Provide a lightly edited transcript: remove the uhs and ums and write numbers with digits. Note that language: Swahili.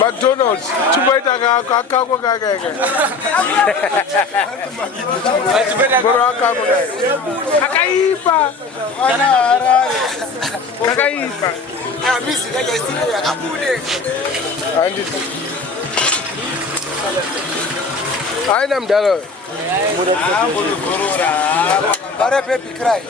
McDonald's, chupaita kako kaka. Bora kako kaka. Kakaipa. Kakaipa. Misi kaja istiri ya kabude. Andi. Aina mdalo. Bara pepi cry.